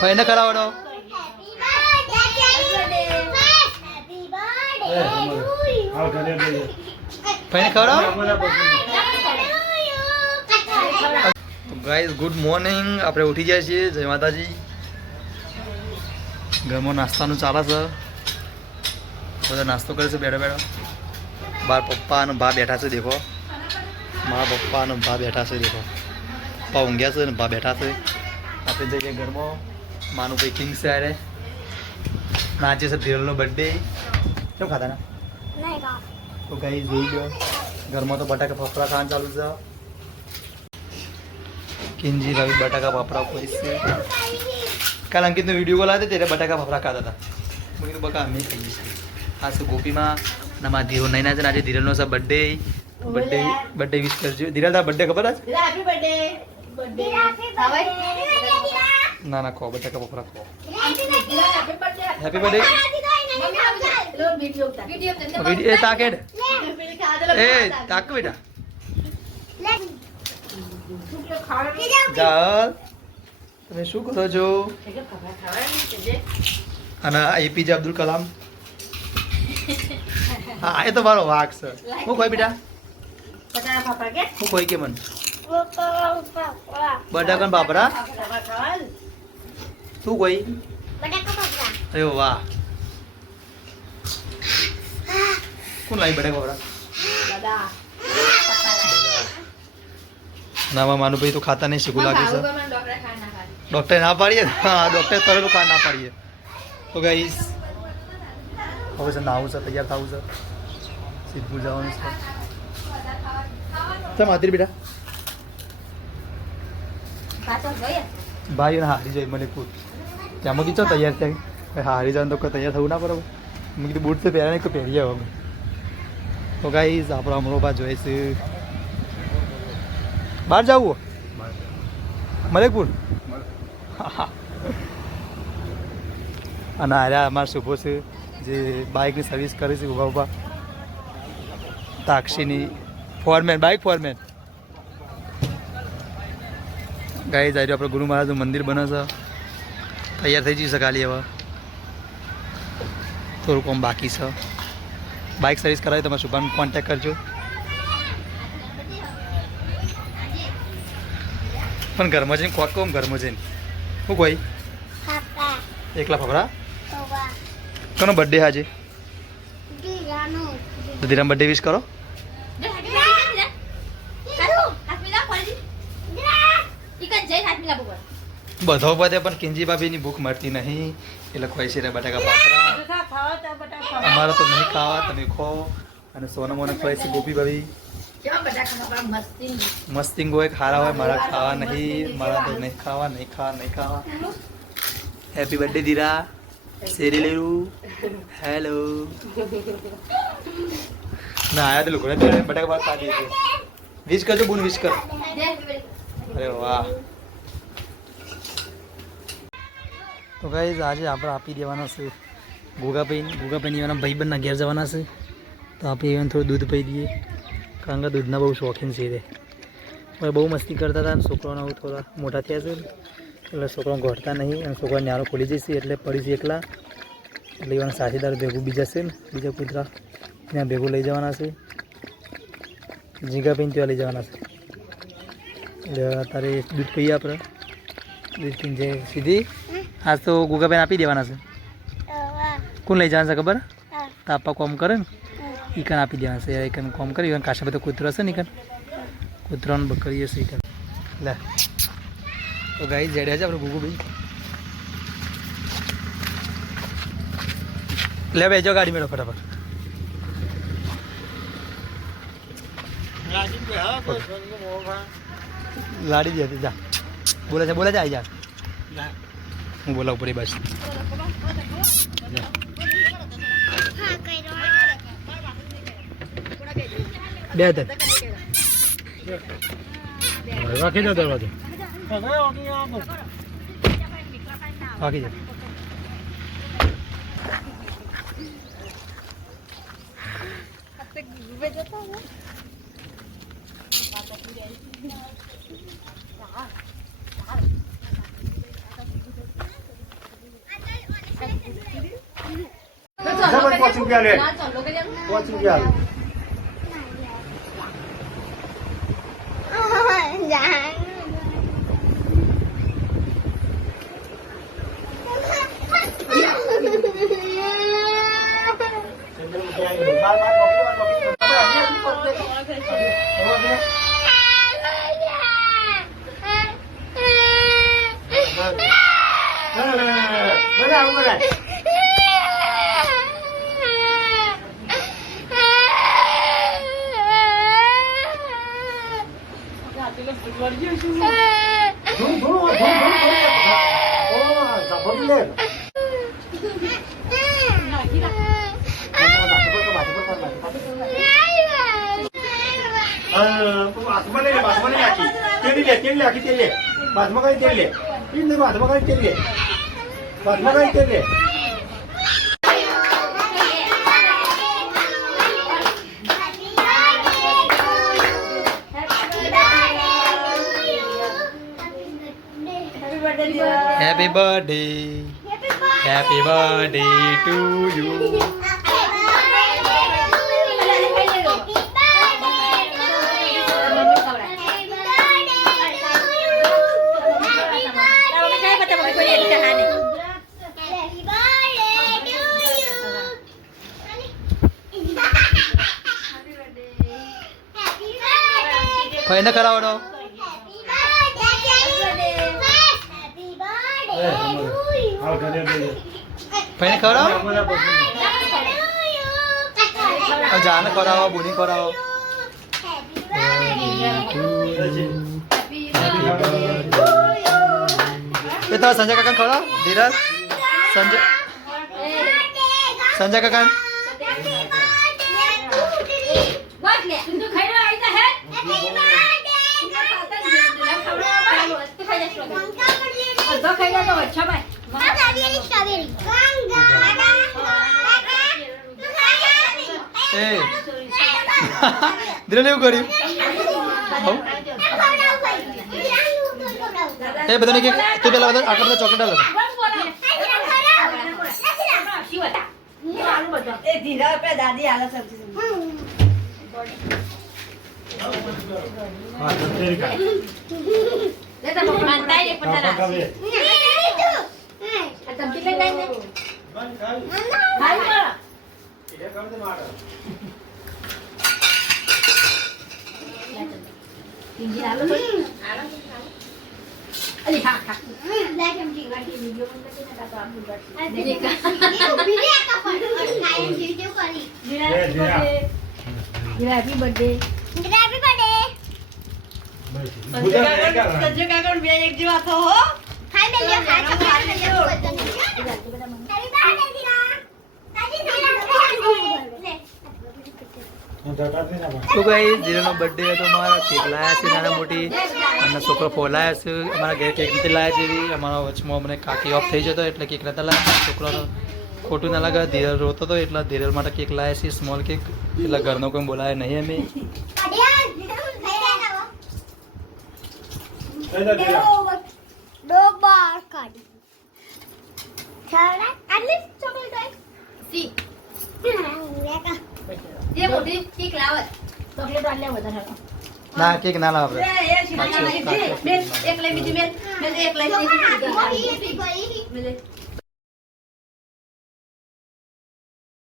ફઈને કરાવવાનો ફઈને ખવડાવો guys good morning આપણે ઉઠી જાય છીએ જય માતાજી ઘરમાં નાસ્તાનું ચાલે છે બધા નાસ્તો કરે છે બેઠા બેઠા બાર પપ્પા અને ભા બેઠા છે દેખો મારા પપ્પા અને ભા બેઠા છે દેખો પપ્પા ઊંઘ્યા છે અને ભા બેઠા છે આપણે જઈએ ઘરમાં માનું ભાઈ કિંગ છે અરે નાચે છે ધીરલનો બર્થડે કેમ ખાતા ના તો ગાઈઝ જોઈ લો ઘરમાં તો બટાકા ફફડા ખાવાનું ચાલુ છે કિંજી ભાઈ બટાકા ફફડા કોઈ છે કાલ અંકિતનો વિડીયો કોલ આવ્યો ત્યારે બટાકા ફફડા ખાતા હતા મેં કીધું બકા અમે ખાઈએ છીએ આ શું ગોપીમાં ના મારા ધીરો નહીં છે આજે ધીરલનો છે બર્થડે બર્થડે વિશ કરજો ધીરલ તારા બર્થડે ખબર છે ના ના ખો બટાકા ફફડા ખો હેપી બર્થડે એ તાકેડ એ તાક બેટા જાલ તમે શું કરો છો અને એપીજે અબ્દુલ કલામ હા એ તો મારો વાઘ છે હું કોઈ બેટા હું કોઈ કે મન બટાકા બાપરા શું કોઈ અરે વાહ કોણ લાવી બટાકા બાપરા ના માનું ભાઈ તો ખાતા નહીં શીખું લાગે છે ડોક્ટરે ના પાડીએ હા ડોક્ટરે તરેલું ખા ના પાડીએ તો ગાઈસ હવે છે નાવું છે તૈયાર થવું છે સિદ્ધપુર જવાનું છે ચાલ માતરી બેટા ભાઈ હારી જાય મને પૂછ ત્યાંમાં કીધું તૈયાર થાય હારી જાય તો કોઈ તૈયાર થવું ના પડે મેં કીધું બૂટ તો પહેરા નહીં કોઈ પહેરીએ હવે તો ગાઈસ આપણો અમરોબા જોઈએ છે બહાર જવું મલેકપુર અને આર્યા અમારા શુભો છે જે બાઇકની સર્વિસ કરે છે ઊભા ઊભા તાક્ષીની ફોરમેન બાઇક ફોરમેન ગાઈ જાય આપણે ગુરુ મહારાજનું મંદિર બને છે તૈયાર થઈ જશે ખાલી હવે થોડું કોમ બાકી છે બાઇક સર્વિસ કરાવી તમે શુભાનો કોન્ટેક્ટ કરજો પણ ઘરમાં જઈને કોક કોમ ઘરમાં જઈને શું કોઈ એકલા ફફડા કોનો બર્થડે આજે ધીરામ બર્થડે વિશ કરો બધો બધે પણ કિંજી ભાભીની ભૂખ મળતી નહીં એટલે ખોઈ છે બટાકા ફફડા અમારે તો નહીં ખાવા તમે ખો અને સોના મોને ખોઈ છે ગોપી ભાભી મસ્તિંગ હોય ખારા હોય મારા ખાવા નહીં મારા તો નહીં ખાવા હેપી બર્થડે ધીરા શેરી લેરું હેલો ના આયા તો લોકો બટાકા ભાત ખાધી છે વિશ કરજો બોન વિશ કર અરે વાહ તો ગાઈઝ આજે આપણે આપી દેવાના છે ગોગાભાઈ એવાના ભાઈબંધના ઘેર જવાના છે તો આપણે એને થોડું દૂધ પી દઈએ કારણ કે દૂધના બહુ શોખીન છે તે હવે બહુ મસ્તી કરતા હતા અને છોકરાઓને આવું થોડા મોટા થયા છે એટલે છોકરાઓ ઘટતા નહીં અને છોકરા ન્યારો ખોલી જશે એટલે પડી છે એકલા એટલે એવાના સાથીદાર ભેગું બીજા છે ને બીજા કૂતરા ત્યાં ભેગું લઈ જવાના છે જીગાભાઈને ત્યાં લઈ જવાના છે એટલે અત્યારે દૂધ પીએ આપણે દૂધ પીને સીધી આજ તો ગુગાભાઈને આપી દેવાના છે કોણ લઈ જવાના છે ખબર તાપા કોમ કરે ને ઈકન આપી દેવાના છે ઈકન કોમ કરી ઈકન કાશે બધા કૂતરા છે ને ઈકન કૂતરાને બકરીએ છે ઈકન લે તો ગાઈ જેડ્યા છે આપણે ગુગુભાઈ લે બેજો ગાડી મેળો ફટાફટ લાડી દે જા બોલે છે આવી જા હું બોલાવું પડી બસ બે રાખી દો દરવાજો. બાકી છે. Happy birthday. Happy birthday to you. Kayaknya karawan Pengen karaw? Jangan karaw, bunyi karaw. Itu Sanjay kakan karaw? Diras? Sanjay? Sanjay kakan? Dila lew gari. Betul nih, tu bela betul. Aku betul coklat dalam. Happy birthday. Happy birthday. Sanjay काका भी एक जीवा तो हो खाई में लिया खा चॉकलेट में लिया हैप्पी बर्थडे दीना ताजी ले तो गाइस જીરાનો બર્થડે હતો અમારા કેક લાયા છે નાના મોટી અને છોકરો ફોલાયા છે અમારા ઘરે કેક નથી લાયા જેવી અમારા વચમાં અમને કાકી ઓફ થઈ જતો એટલે કેક નતા લાયા છોકરાનો ખોટું ના લાગે ધીરલ રોતો હતો એટલે ધીરલ માટે કેક લાયા છે સ્મોલ કેક એટલે ઘરનો કોઈ બોલાય નહીં અમે દો બાર કાઢી છાડા આટલી ચોકલેટ હોય સી ये मोटी केक लावत चॉकलेट वाले વધારે ના કેક ના લાવ આપણે એક લઈ બીજી મેલ એક લઈ